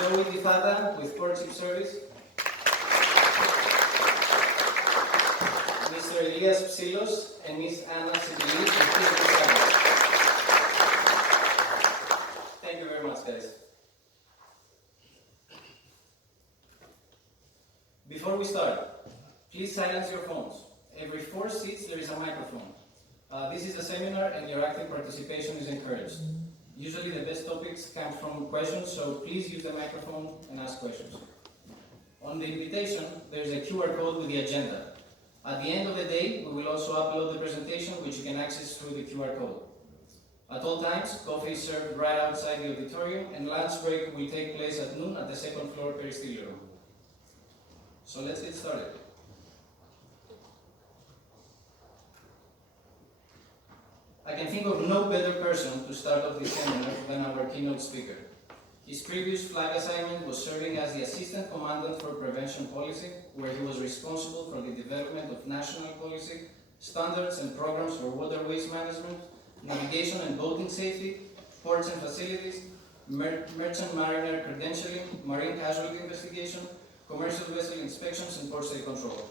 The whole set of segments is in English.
With Courtship Service, Mr. Elias Psilos and Ms. Anna Sibilis with T&T SALVAGE. Thank you very much, guys. Before we start, please silence your phones. Every 4 seats there is a microphone. This is a seminar and your active participation is encouraged. Usually the best topics come from questions, so please use the microphone and ask questions. On the invitation, there is a QR code with the agenda. At the end of the day, we will also upload the presentation, which you can access through the QR code. At all times, coffee is served right outside the auditorium, and lunch break will take place at noon at the second floor peristyle room. So let's get started. I can think of no better person to start off this seminar than our keynote speaker. His previous flag assignment was serving as the Assistant Commandant for Prevention Policy, where he was responsible for the development of national policy, standards and programs for waterways management, navigation and boating safety, ports and facilities, merchant mariner credentialing, marine casualty investigation, commercial vessel inspections, and port state control.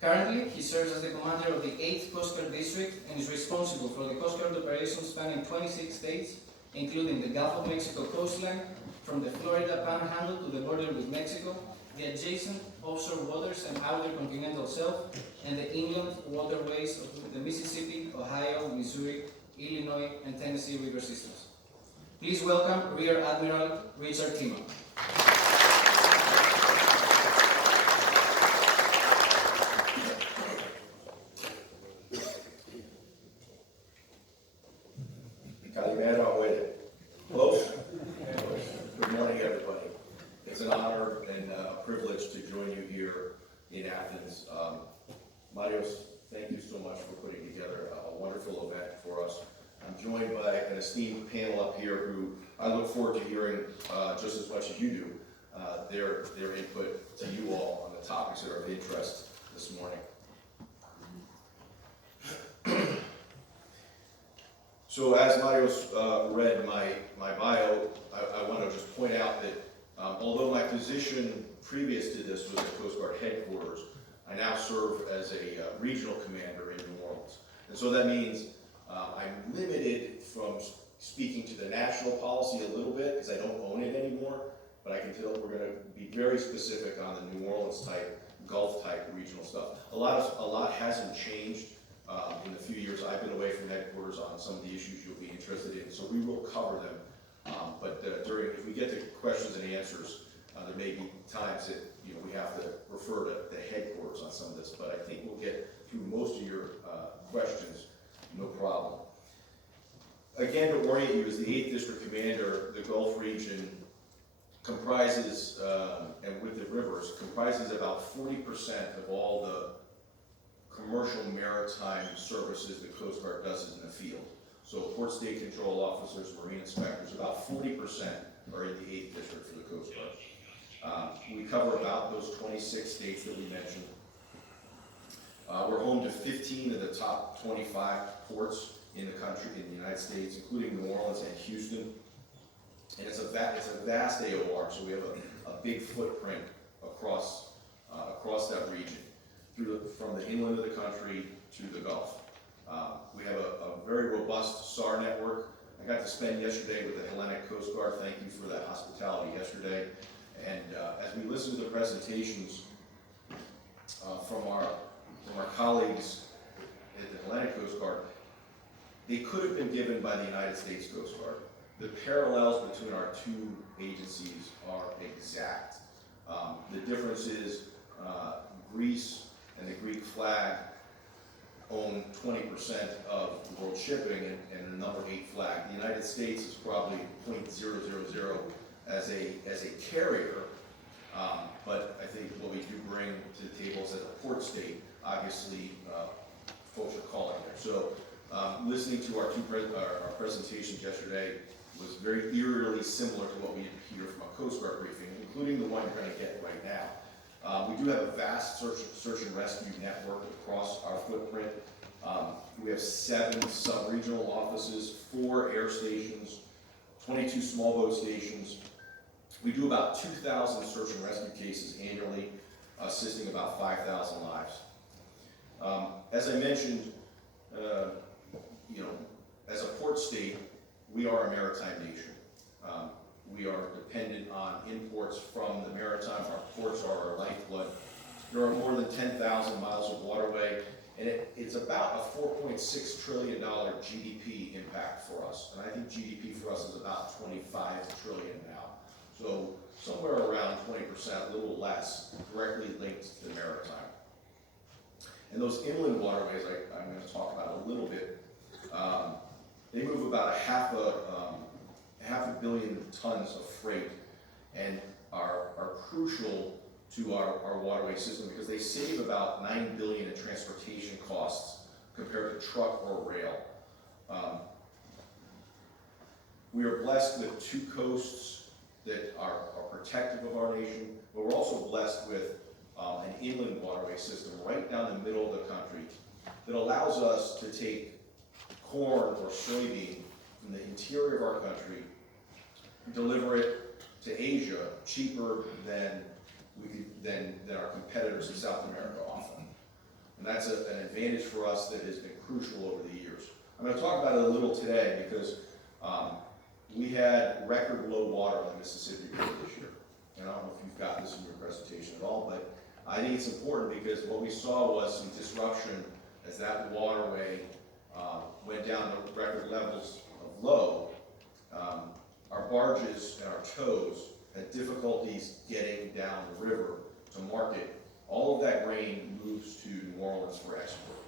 Currently, he serves as the commander of the 8th Coast Guard District and is responsible for the Coast Guard operations spanning 26 states, including the Gulf of Mexico coastline, from the Florida Panhandle to the border with Mexico, the adjacent offshore waters and outer continental shelf, and the inland waterways of the Mississippi, Ohio, Missouri, Illinois, and Tennessee river systems. Please welcome Rear Admiral Richard Timme. Close? Good morning, everybody. It's an honor and a privilege to join you here in Athens. Marios, thank you so much for putting together a wonderful event for us. I'm joined by an esteemed panel up here who I look forward to hearing just as much as you do, their input to you all on the topics that are of interest this morning. So as Marios read my bio, I want to just point out that although my position previous to this was at Coast Guard headquarters, I now serve as a regional commander in New Orleans. And so that means I'm limited from speaking to the national policy a little bit because I don't own it anymore, but I can tell we're going to be very specific on the New Orleans type, Gulf type regional stuff. A lot hasn't changed. In the few years I've been away from headquarters on some of the issues you'll be interested in, so we will cover them. If we get to questions and answers, there may be times that we have to refer to the headquarters on some of this, but I think we'll get through most of your questions, no problem. Again, to orient you, as the 8th District Commander, the Gulf region comprises, and with the rivers, comprises about 40% of all the commercial maritime services the Coast Guard does in the field. So port state control officers, marine inspectors, about 40% are in the 8th District for the Coast Guard. We cover about those 26 states that we mentioned. We're home to 15 of the top 25 ports in the country, in the United States, including New Orleans and Houston. And it's a vast AOR, so we have a big footprint across that region. From the inland of the country to the Gulf. We have a very robust SAR network. I got to spend yesterday with the Hellenic Coast Guard. Thank you for that hospitality yesterday. And as we listen to the presentations from our colleagues at the Hellenic Coast Guard, they could have been given by the United States Coast Guard. The parallels between our two agencies are exact. The difference is Greece and the Greek flag own 20% of world shipping and the number 8 flag. The United States is probably 0.000 as a carrier, but I think what we do bring to the table is as a port state, obviously folks are calling there. So listening to our presentations yesterday was very eerily similar to what we hear from a Coast Guard briefing, including the one you're going to get right now. We do have a vast search and rescue network across our footprint. We have 7 sub-regional offices, 4 air stations, 22 small boat stations, We do about 2,000 search and rescue cases annually, assisting about 5,000 lives. As I mentioned, as a port state, we are a maritime nation. We are dependent on imports from the maritime. Our ports are our lifeblood. There are more than 10,000 miles of waterway, and it's about a $4.6 trillion GDP impact for us. And I think GDP for us is about 25 trillion now. So somewhere around 20%, a little less, directly linked to the maritime. And those inland waterways, I'm going to talk about a little bit, they move about half a billion tons of freight and are crucial to our waterway system because they save about $9 billion in transportation costs compared to truck or rail. We are blessed with two coasts that are protective of our nation, but we're also blessed with an inland waterway system right down the middle of the country that allows us to take corn or soybean from the interior of our country, deliver it to Asia cheaper than our competitors in South America often. And that's an advantage for us that has been crucial over the years. I'm going to talk about it a little today because we had record low water on the Mississippi River this year. And I don't know if you've got this in your presentation at all, but I think it's important because what we saw was some disruption as that waterway went down to record levels of low. Our barges and our tows had difficulties getting down the river to market. All of that grain moves to New Orleans for export.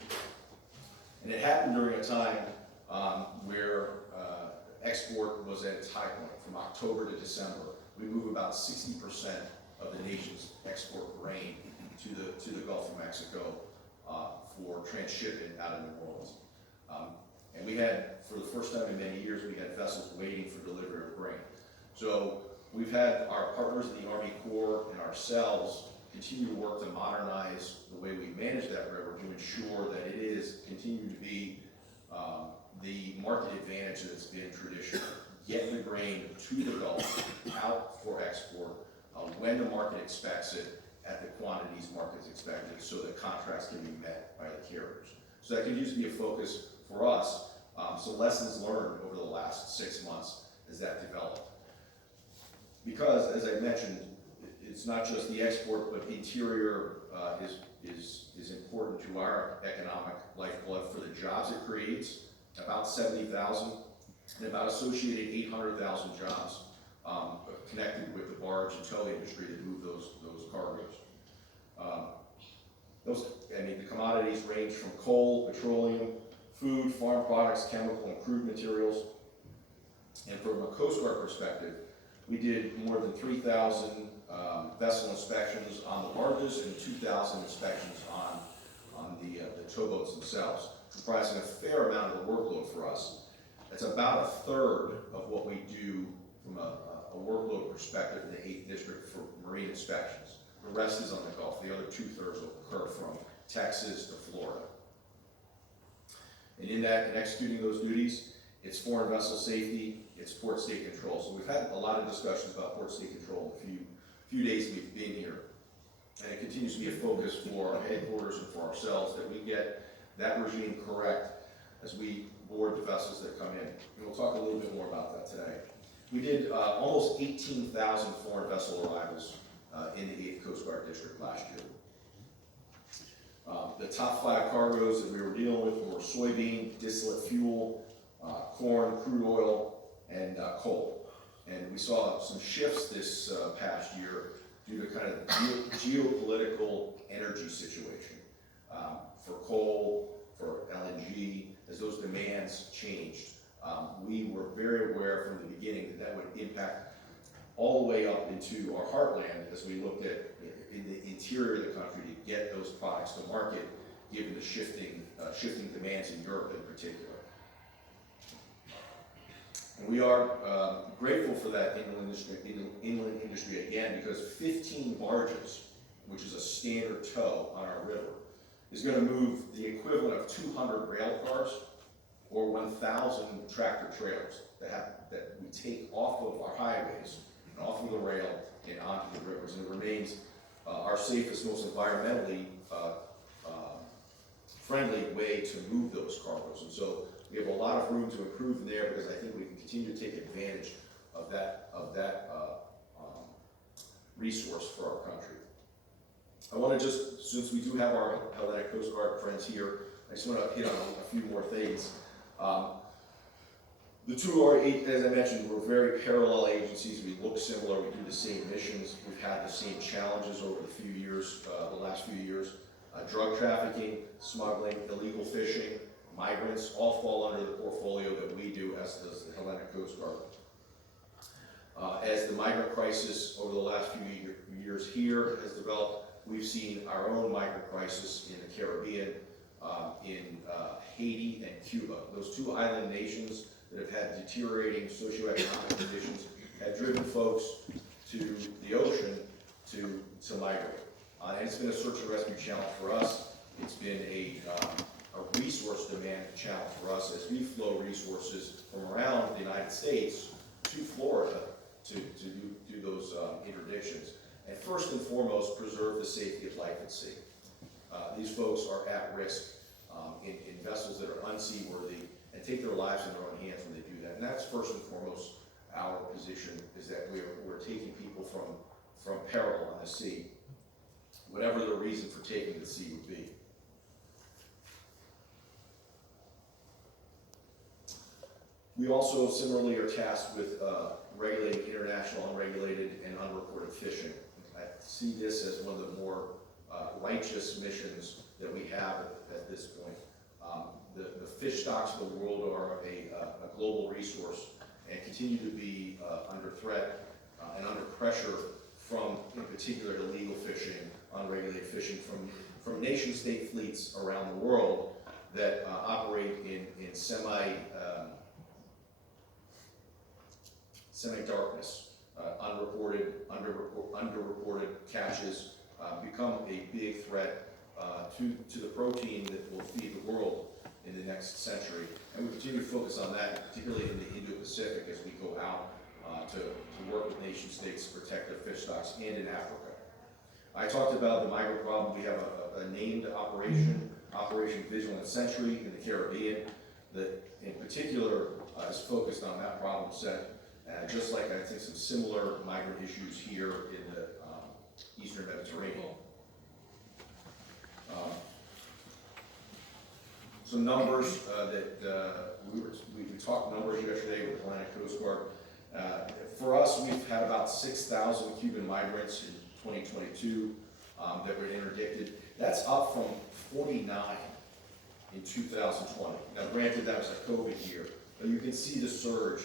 And it happened during a time where export was at its high point. From October to December, we move about 60% of the nation's export grain to the Gulf of Mexico for transshipment out of New Orleans. And we had, for the first time in many years, we had vessels waiting for delivery of grain. So we've had our partners in the Army Corps and ourselves continue to work to modernize the way we manage that river to ensure that it is continue to be the market advantage that it's been traditional. Get the grain to the Gulf, out for export, when the market expects it, at the quantities markets expected, so that contracts can be met by the carriers. So that continues to be a focus for us. Some lessons learned over the last 6 months as that developed. Because, as I mentioned, it's not just the export, but the interior is important to our economic lifeblood for the jobs it creates, about 70,000, and about associated 800,000 jobs connected with the barge and tow industry that move those cargoes. The commodities range from coal, petroleum, food, farm products, chemical and crude materials. And from a Coast Guard perspective, we did more than 3,000 vessel inspections on the barges and 2,000 inspections on the towboats themselves, comprising a fair amount of the workload for us. It's about a third of what we do from a workload perspective in the 8th District for marine inspections. The rest is on the Gulf. The other 2/3 will occur from Texas to Florida. And in executing those duties, it's foreign vessel safety, it's port state control. So we've had a lot of discussions about port state control in the few days we've been here. And it continues to be a focus for our headquarters and for ourselves that we get that regime correct as we board the vessels that come in. And we'll talk a little bit more about that today. We did almost 18,000 foreign vessel arrivals in the 8th Coast Guard District last year. The top 5 cargoes that we were dealing with were soybean, distillate fuel, corn, crude oil, and coal. And we saw some shifts this past year due to kind of geopolitical energy situation. For coal, for LNG, as those demands changed. We were very aware from the beginning that would impact all the way up into our heartland as we looked at in the interior of the country to get those products to market, given the shifting demands in Europe in particular. And we are grateful for that inland industry again, because 15 barges, which is a standard tow on our river, is going to move the equivalent of 200 rail cars or 1,000 tractor trailers that we take off of our highways and off of the rail and onto the rivers, and it remains our safest, most environmentally friendly way to move those cargoes. And so we have a lot of room to improve in there, because I think we can continue to take advantage of that resource for our country. I want to just, since we do have our Hellenic Coast Guard friends here, I just want to hit on a few more things. The two are, as I mentioned, we're very parallel agencies. We look similar. We do the same missions. We've had the same challenges over the last few years. Drug trafficking, smuggling, illegal fishing, migrants, all fall under the portfolio that we do, as does the Hellenic Coast Guard. As the migrant crisis over the last few years here has developed, we've seen our own migrant crisis in the Caribbean, in Haiti and Cuba. Those two island nations that have had deteriorating socioeconomic conditions have driven folks to the ocean to migrate. And it's been a search and rescue challenge for us. It's been a resource demand challenge for us as we flow resources from around the United States to Florida to do those interdictions. And first and foremost, preserve the safety of life at sea. These folks are at risk in vessels that are unseaworthy and take their lives in their own hands when they do that. And that's first and foremost our position, is that we're taking people from peril on the sea, whatever the reason for taking the sea would be. We also similarly are tasked with regulating international unregulated and unreported fishing. I see this as one of the more righteous missions that we have at this point. The fish stocks of the world are a global resource and continue to be under threat and under pressure from, in particular, illegal fishing, unregulated fishing from nation-state fleets around the world that operate in semi-darkness. Underreported catches become a big threat to the protein that will feed the world in the next century. And we continue to focus on that, particularly in the Indo-Pacific, as we go out to work with nation states to protect their fish stocks, and in Africa. I talked about the migrant problem. We have a named operation, Operation Vigilant Sentry in the Caribbean, that in particular is focused on that problem set, just like I think some similar migrant issues here in the Eastern Mediterranean. Some numbers that we talked numbers yesterday with the Atlantic Coast Guard. For us, we've had about 6,000 Cuban migrants in 2022 that were interdicted. That's up from 49 in 2020. Now, granted, that was a COVID year, but you can see the surge,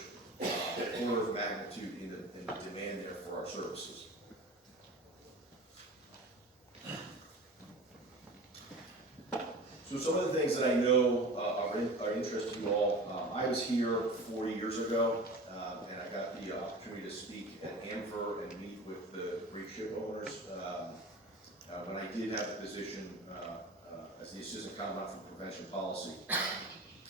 order of magnitude in the demand there for our services. So some of the things that I know are interest to you all. I was here 40 years ago, and I got the opportunity to speak at Amfer and meet with the Greek ship owners when I did have the position as the Assistant Commandant for Prevention Policy.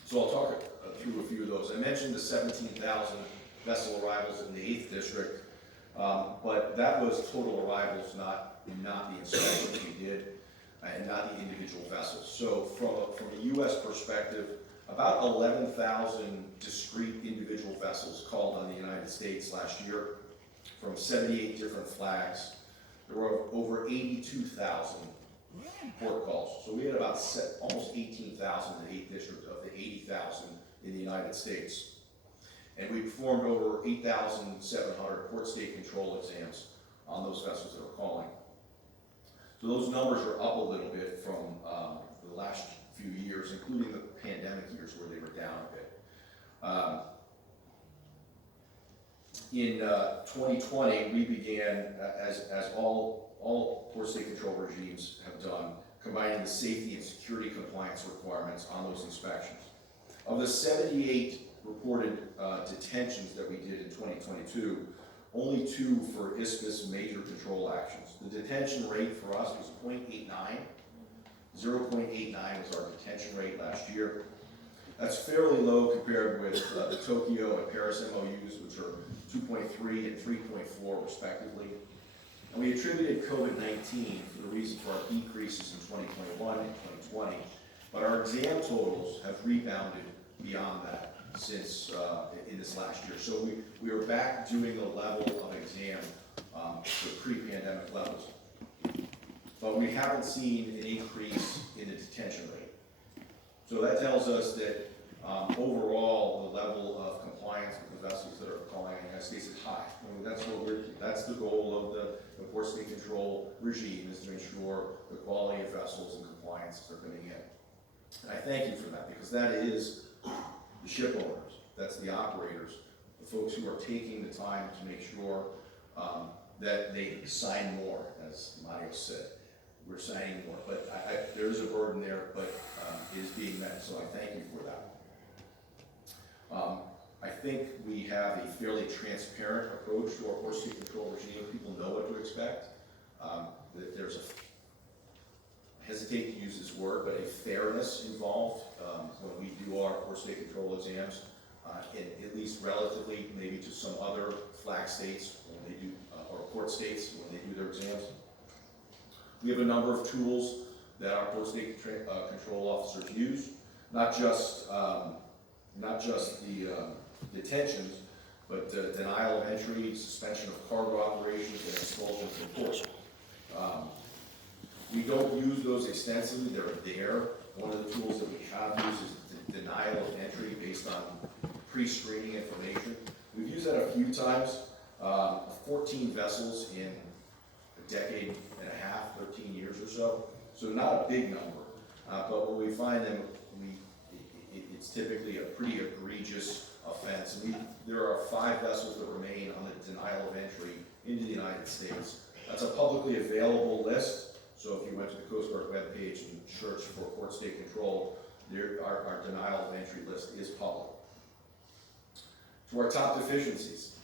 So I'll talk through a few of those. I mentioned the 17,000 vessel arrivals in the 8th District, but that was total arrivals, not the inspections we did, and not the individual vessels. So from a U.S. perspective, about 11,000 discrete individual vessels called on the United States last year from 78 different flags. There were over 82,000 port calls. So we had about almost 18,000 in the 8th District of the 80,000 in the United States. And we performed over 8,700 port state control exams on those vessels that were calling. So those numbers are up a little bit from the last few years, including the pandemic years where they were down a bit. In 2020, we began, as all port state control regimes have done, combining the safety and security compliance requirements on those inspections. Of the 78 reported detentions that we did in 2022, only 2 for ISPIS major control actions. The detention rate for us was 0.89. 0.89 was our detention rate last year. That's fairly low compared with the Tokyo and Paris MOUs, which are 2.3 and 3.4 respectively. And we attributed COVID-19 for the reason for our decreases in 2021 and 2020, but our exam totals have rebounded beyond that since in this last year. So we are back doing a level of exam to pre-pandemic levels. But we haven't seen an increase in the detention rate. So that tells us that overall, the level of compliance with the vessels that are calling in the United States is high. I mean, that's the goal of the port state control regime, is to ensure the quality of vessels and compliance that are coming in. And I thank you for that, because that is the ship owners, that's the operators, the folks who are taking the time to make sure that they sign more, as Mario said. We're signing more, but there is a burden there, but it is being met, so I thank you for that. I think we have a fairly transparent approach to our port state control regime. People know what to expect. There's a, I hesitate to use this word, but a fairness involved when we do our port state control exams, at least relatively maybe to some other flag states when they do, or port states when they do their exams. We have a number of tools that our port state control officers use, not just the detentions, but denial of entry, suspension of cargo operations, and expulsion from port. We don't use those extensively. They're there. One of the tools that we have used is denial of entry based on pre-screening information. We've used that a few times. 14 vessels in a decade and a half, 13 years or so. So not a big number, but when we find them, it's typically a pretty egregious offense. There are 5 vessels that remain on the denial of entry into the United States. That's a publicly available list. So if you went to the Coast Guard webpage and searched for port state control, our denial of entry list is public. To our top deficiencies.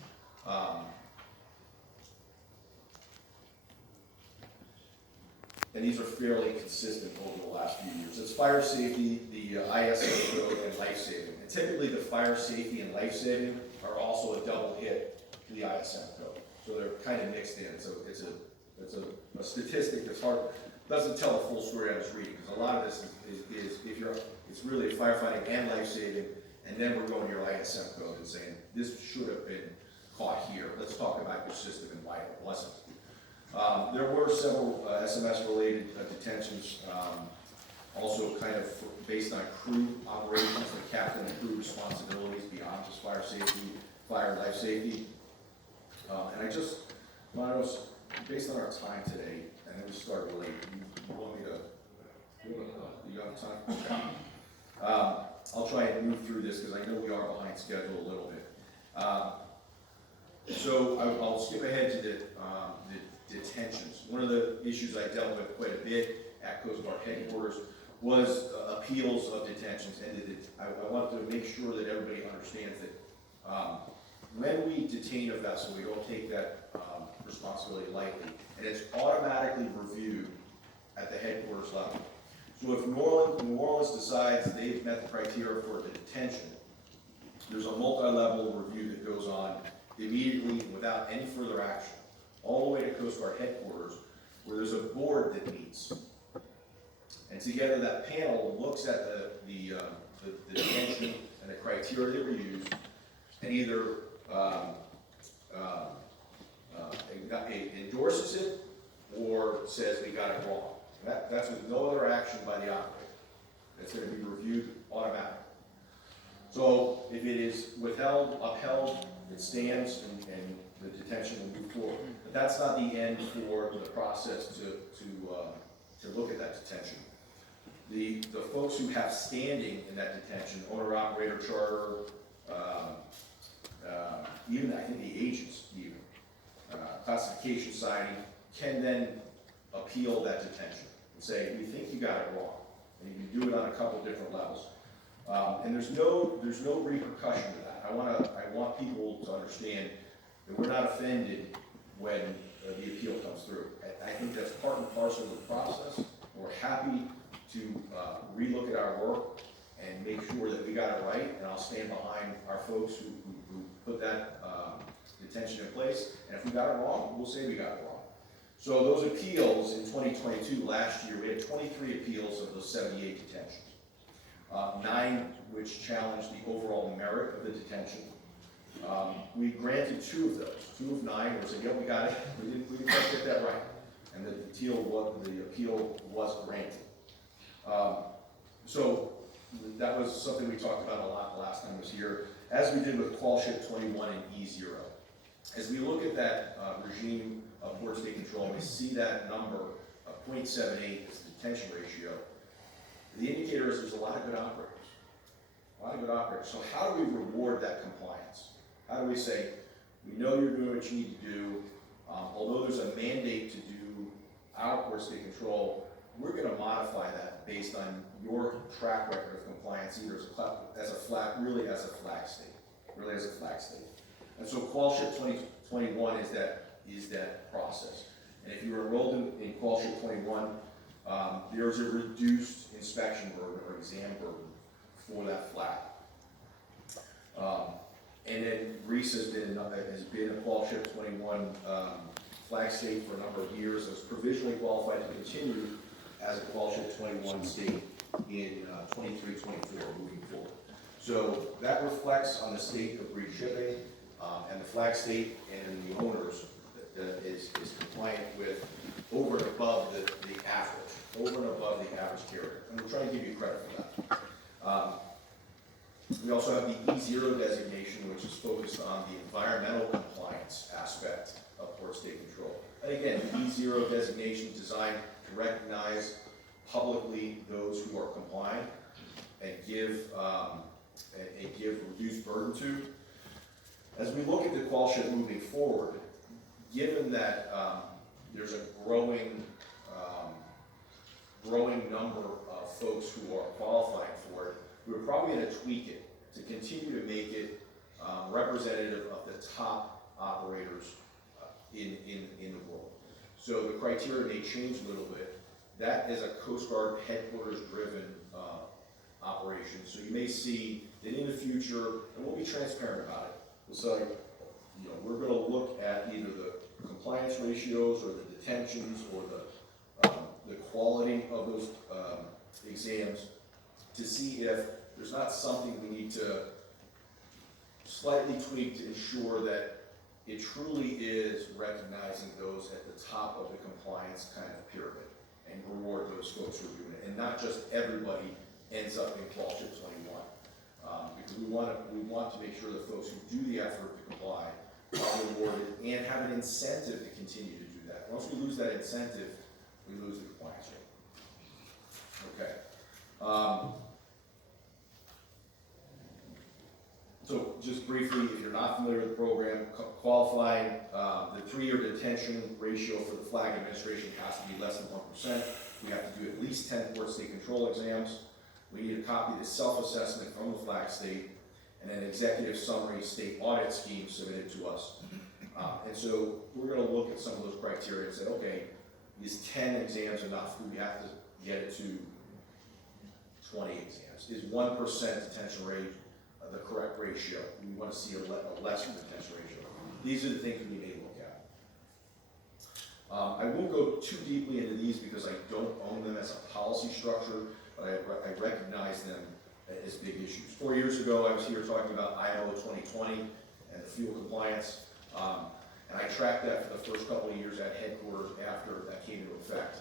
And these are fairly consistent over the last few years. It's fire safety, the ISO code, and life saving. And typically the fire safety and life saving are also a double hit to the ISM code. So they're kind of mixed in. So it's a statistic that's hard, doesn't tell the full story on this reading, because a lot of this is if you're, it's really firefighting and life saving, and then we're going to your ISM code and saying, this should have been caught here. Let's talk about your system and why it wasn't. There were several SMS-related detentions, also kind of based on crew operations, the captain and crew responsibilities beyond just fire safety, fire and life safety. And I just, Manos, based on our time today, and then we started late, you want me to, you have time? Okay. I'll try and move through this because I know we are behind schedule a little bit. So I'll skip ahead to the detentions. One of the issues I dealt with quite a bit at Coast Guard headquarters was appeals of detentions. And I want to make sure that everybody understands that when we detain a vessel, we don't take that responsibility lightly. And it's automatically reviewed at the headquarters level. So if New Orleans decides they've met the criteria for the detention, there's a multi-level review that goes on immediately without any further action, all the way to Coast Guard headquarters, where there's a board that meets. And together that panel looks at the detention and the criteria that were used, and either endorses it or says we got it wrong. That's with no other action by the operator. It's going to be reviewed automatically. So if it is withheld, upheld, it stands, and the detention will move forward. But that's not the end for the process to look at that detention. The folks who have standing in that detention, owner, operator, charter, even I think the agents, even classification society, can then appeal that detention and say, we think you got it wrong. And you can do it on a couple different levels. And there's no repercussion to that. I want people to understand that we're not offended when the appeal comes through. I think that's part and parcel of the process. We're happy to relook at our work and make sure that we got it right, and I'll stand behind our folks who put that detention in place, and if we got it wrong, we'll say we got it wrong. So those appeals in 2022, last year, we had 23 appeals of those 78 detentions. 9 which challenged the overall merit of the detention. We granted 2 of those. 2 of 9 were said, yeah, we got it, we didn't quite get that right. And the appeal was granted. So that was something we talked about a lot the last time I was here, as we did with Call Ship 21 and E0. As we look at that regime of port state control, we see that number of 0.78 as the detention ratio. The indicator is there's a lot of good operators. A lot of good operators. So how do we reward that compliance? How do we say, we know you're doing what you need to do, although there's a mandate to do our port state control, we're going to modify that based on your track record of compliance, either as a flag state. And so Call Ship 2021 is that process. And if you're enrolled in Call Ship 21, there's a reduced inspection burden or exam burden for that flag. And then Greece has been a Call Ship 21 flag state for a number of years. It was provisionally qualified to continue as a Call Ship 21 state in 23-24 moving forward. So that reflects on the state of Greece shipping, and the flag state and the owners is compliant with over and above the average carrier. And we're trying to give you credit for that. We also have the E0 designation, which is focused on the environmental compliance aspect of port state control. And again, the E0 designation is designed to recognize publicly those who are compliant and give reduced burden to. As we look at the Call Ship moving forward, given that there's a growing number of folks who are qualifying for it, we're probably going to tweak it to continue to make it representative of the top operators in the world. So the criteria may change a little bit. That is a Coast Guard headquarters-driven operation. So you may see that in the future, and we'll be transparent about it. We'll say, we're going to look at either the compliance ratios or the detentions or the quality of those exams to see if there's not something we need to slightly tweak to ensure that it truly is recognizing those at the top of the compliance kind of pyramid and reward those folks who are doing it, and not just everybody ends up in Call Ship 21. Because we want to make sure that folks who do the effort to comply are rewarded and have an incentive to continue to do that. Once we lose that incentive, we lose the compliance rate. Okay. So just briefly, if you're not familiar with the program, qualifying, the 3-year detention ratio for the flag administration has to be less than 1%. We have to do at least 10 port state control exams. We need a copy of the self-assessment from the flag state and an executive summary state audit scheme submitted to us. And so we're going to look at some of those criteria and say, okay, is 10 exams enough? Do we have to get it to 20 exams? Is 1% detention rate the correct ratio? We want to see a lesser detention ratio. These are the things we may look at. I won't go too deeply into these because I don't own them as a policy structure, but I recognize them as big issues. 4 years ago, I was here talking about IMO 2020 and the fuel compliance, and I tracked that for the first couple of years at headquarters after that came into effect.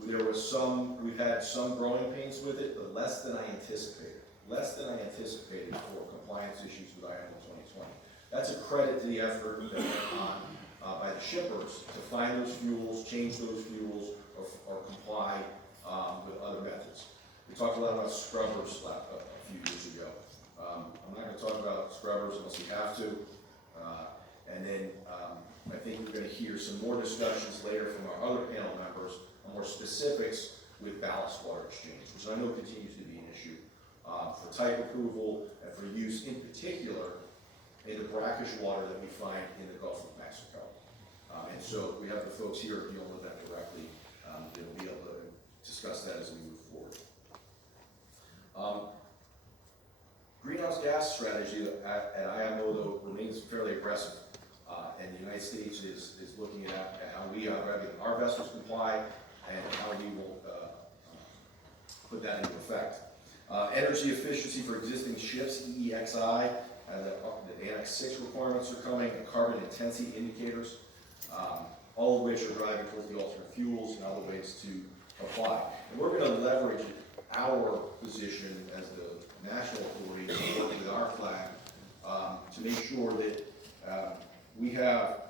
We've had some growing pains with it, but less than I anticipated for compliance issues with IMO 2020. That's a credit to the effort that went on by the shippers to find those fuels, change those fuels, or comply with other methods. We talked a lot about scrubbers a few years ago. I'm not going to talk about scrubbers unless we have to. And then I think we're going to hear some more discussions later from our other panel members on more specifics with ballast water exchange, which I know continues to be an issue for type approval and for use in particular in the brackish water that we find in the Gulf of Mexico. And so we have the folks here dealing with that directly. They'll be able to discuss that as we move forward. Greenhouse gas strategy at IMO though remains fairly aggressive, and the United States is looking at how we are having our vessels comply and how we will put that into effect. Energy efficiency for existing ships, EEXI, the Annex 6 requirements are coming, and carbon intensity indicators, all of which are driving towards the alternate fuels and other ways to apply. And we're going to leverage our position as the national authority to work with our flag to make sure that we have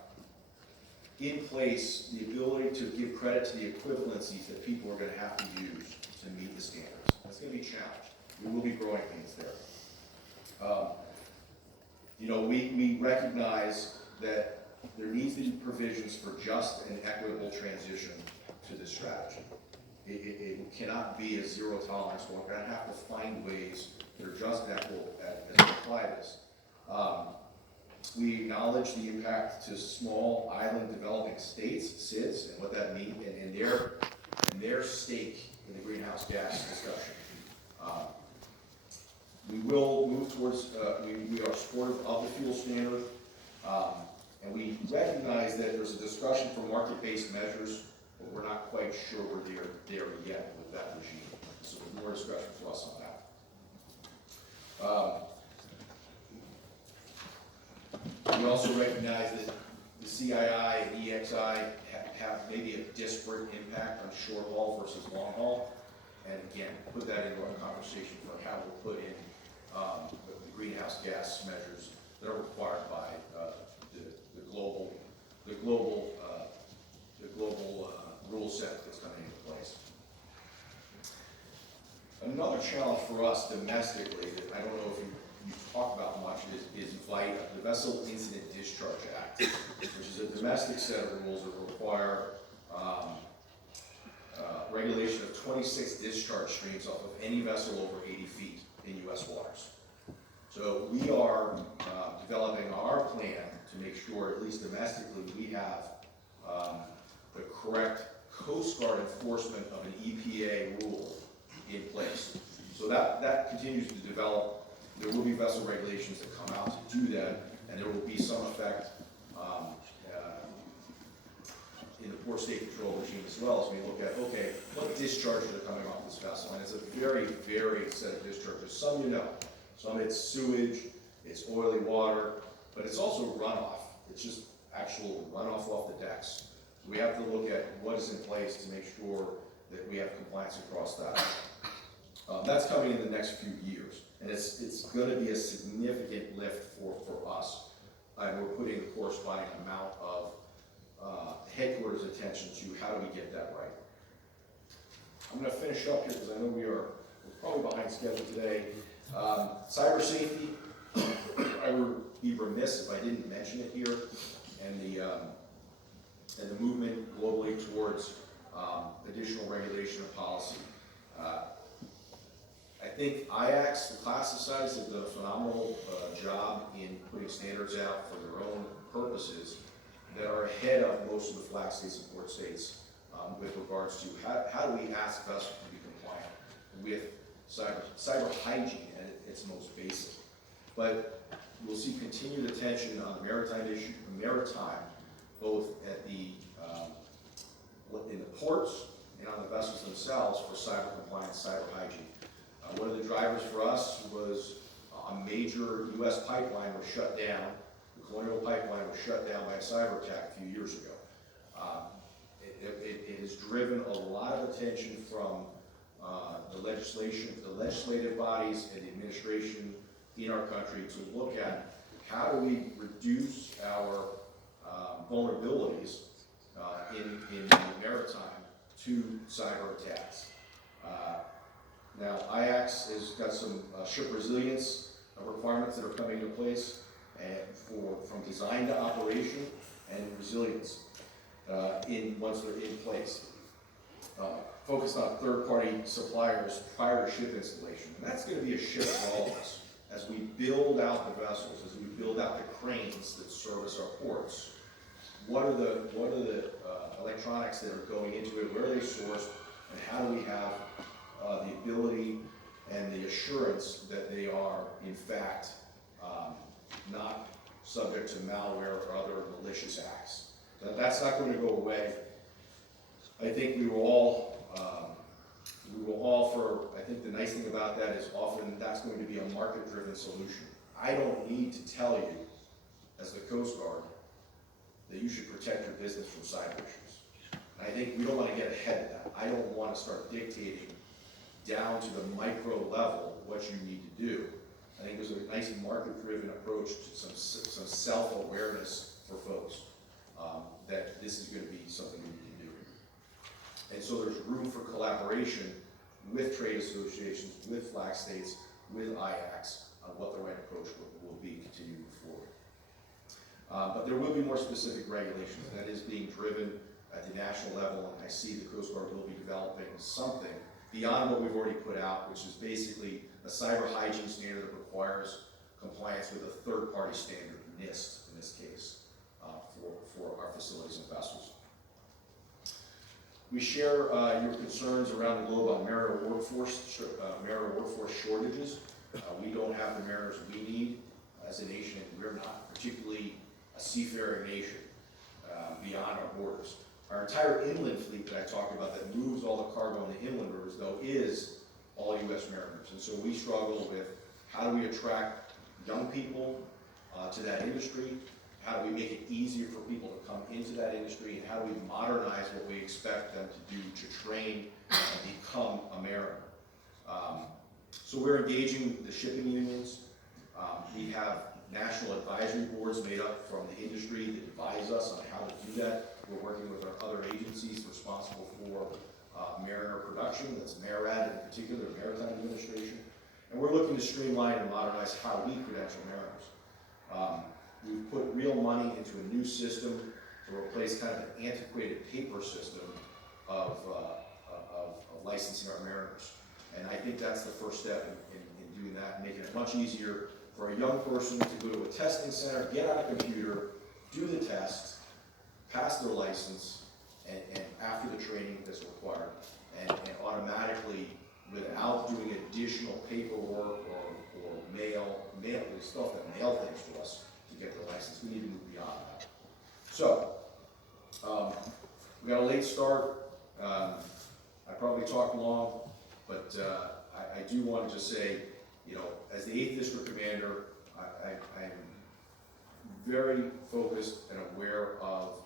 in place the ability to give credit to the equivalencies that people are going to have to use to meet the standards. That's going to be a challenge. We will be growing things there. You know, we recognize that there needs to be provisions for just and equitable transition to this strategy. It cannot be a zero tolerance. We're going to have to find ways that are just and equitable as we apply this. We acknowledge the impact to small island developing states, SIDS, and what that means, and their stake in the greenhouse gas discussion. We will move towards, we are supportive of the fuel standard, and we recognize that there's a discussion for market-based measures, but we're not quite sure we're there yet with that regime. So there's more discussion for us on that. We also recognize that the CII and EXI have maybe a disparate impact on short haul versus long haul. And again, put that into our conversation for how we'll put in the greenhouse gas measures that are required by the global rule set that's coming into place. Another challenge for us domestically that I don't know if you talk about much is VITA, the Vessel Incident Discharge Act, which is a domestic set of rules that require regulation of 26 discharge streams off of any vessel over 80 feet in U.S. waters. So we are developing our plan to make sure, at least domestically, we have the correct Coast Guard enforcement of an EPA rule in place. So that continues to develop. There will be vessel regulations that come out to do that, and there will be some effect in the port state control regime as well, as we look at, okay, what discharges are coming off this vessel? And it's a very varied set of discharges. Some you know, some it's sewage, it's oily water, but it's also runoff. It's just actual runoff off the decks. So we have to look at what is in place to make sure that we have compliance across that. That's coming in the next few years, and it's going to be a significant lift for us. And we're putting the corresponding amount of headquarters attention to how do we get that right. I'm going to finish up here because I know we're probably behind schedule today. Cyber safety, I would be remiss if I didn't mention it here, and the movement globally towards additional regulation of policy. I think IACS, the class societies, have done a phenomenal job in putting standards out for their own purposes that are ahead of most of the flag states and port states with regards to how do we ask vessels to be compliant with cyber hygiene at its most basic. But we'll see continued attention on the maritime issue, both at the in the ports and on the vessels themselves for cyber compliance, cyber hygiene. One of the drivers for us was a major U.S. pipeline was shut down. The Colonial Pipeline was shut down by a cyber attack a few years ago. It has driven a lot of attention from the legislative bodies and the administration in our country to look at how do we reduce our vulnerabilities in the maritime to cyber attacks. Now, IACS has got some ship resilience requirements that are coming into place and from design to operation and resilience once they're in place. Focused on third-party suppliers prior to ship installation. And that's going to be a shift for all of us. As we build out the vessels, as we build out the cranes that service our ports, what are the electronics that are going into it, where are they sourced, and how do we have the ability and the assurance that they are, in fact, not subject to malware or other malicious acts. That's not going to go away. I think we will all I think the nice thing about that is often that's going to be a market-driven solution. I don't need to tell you, as the Coast Guard, that you should protect your business from cyber issues. And I think we don't want to get ahead of that. I don't want to start dictating down to the micro level what you need to do. I think there's a nice market-driven approach to some self-awareness for folks that this is going to be something we can do. And so there's room for collaboration with trade associations, with flag states, with IACs on what the right approach will be continuing forward. But there will be more specific regulations that is being driven at the national level, and I see the Coast Guard will be developing something beyond what we've already put out, which is basically a cyber hygiene standard that requires compliance with a third-party standard, NIST in this case, for our facilities and vessels. We share your concerns around the globe on mariner workforce shortages. We don't have the mariners we need as a nation, and we're not particularly a seafaring nation beyond our borders. Our entire inland fleet that I talked about that moves all the cargo in the inland rivers, though, is all U.S. mariners. And so we struggle with how do we attract young people to that industry? How do we make it easier for people to come into that industry? And how do we modernize what we expect them to do to train and become a mariner? So we're engaging the shipping unions. We have national advisory boards made up from the industry that advise us on how to do that. We're working with our other agencies responsible for mariner production, that's MARAD in particular, Maritime Administration. And we're looking to streamline and modernize how we credential mariners. We've put real money into a new system to replace kind of an antiquated paper system of licensing our mariners. And I think that's the first step in doing that, making it much easier for a young person to go to a testing center, get on a computer, do the test, pass their license, and after the training that's required, and automatically, without doing additional paperwork or mail, they still have to mail things to us to get their license. We need to move beyond that. So, we got a late start. I probably talked long, but I do want to just say, you know, as the 8th District Commander, I'm very focused and aware of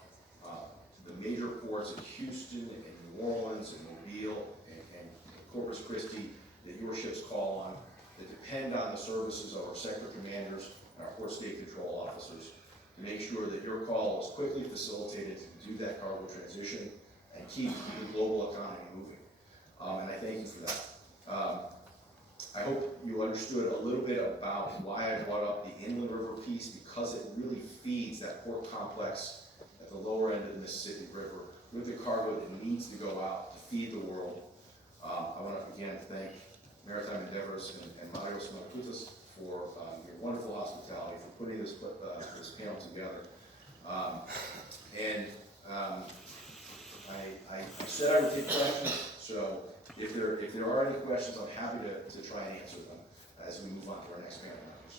the major ports in Houston and New Orleans and Mobile and Corpus Christi that your ships call on, that depend on the services of our sector commanders and our port state control officers to make sure that your call is quickly facilitated to do that cargo transition and keep the global economy moving. And I thank you for that. I hope you understood a little bit about why I brought up the inland river piece, because it really feeds that port complex at the lower end of the Mississippi River with the cargo that needs to go out to feed the world. I want to again thank Maritime Endeavors and Marios Markutas for your wonderful hospitality, for putting this panel together. I said I would take questions, so if there are any questions, I'm happy to try and answer them as we move on to our next panel members.